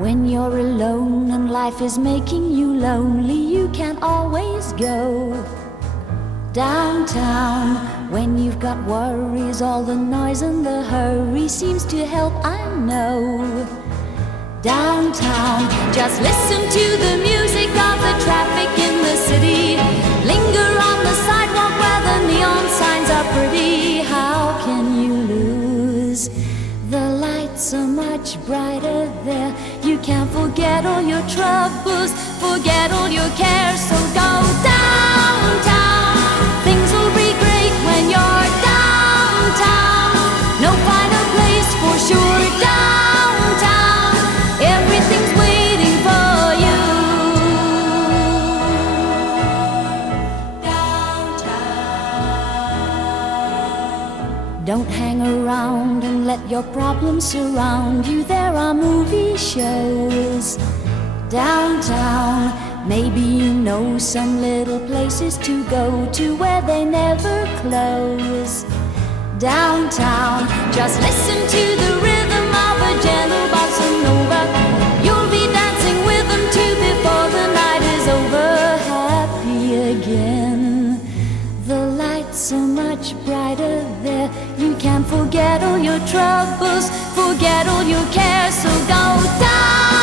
When you're alone and life is making you lonely, you can always go downtown. When you've got worries, all the noise and the hurry seems to help, I know. Downtown, just listen to the music of the traffic in the city. Linger on the sidewalk where the neon signs are pretty. How can you lose? The lights are much brighter there. You can't forget all your troubles, forget all your cares. So go downtown. Things will be great when you're downtown. No finer place for sure. Downtown, everything's waiting for you. Downtown. Don't hang around and let your problems surround you. There are movie shows downtown. Maybe you know some little places to go to where they never close. Downtown, just listen to the rhythm of a gentle bossa nova. You'll be dancing with them too before the night is over. Happy again. The lights are much brighter there. You can forget all your troubles, forget all your cares. So go down.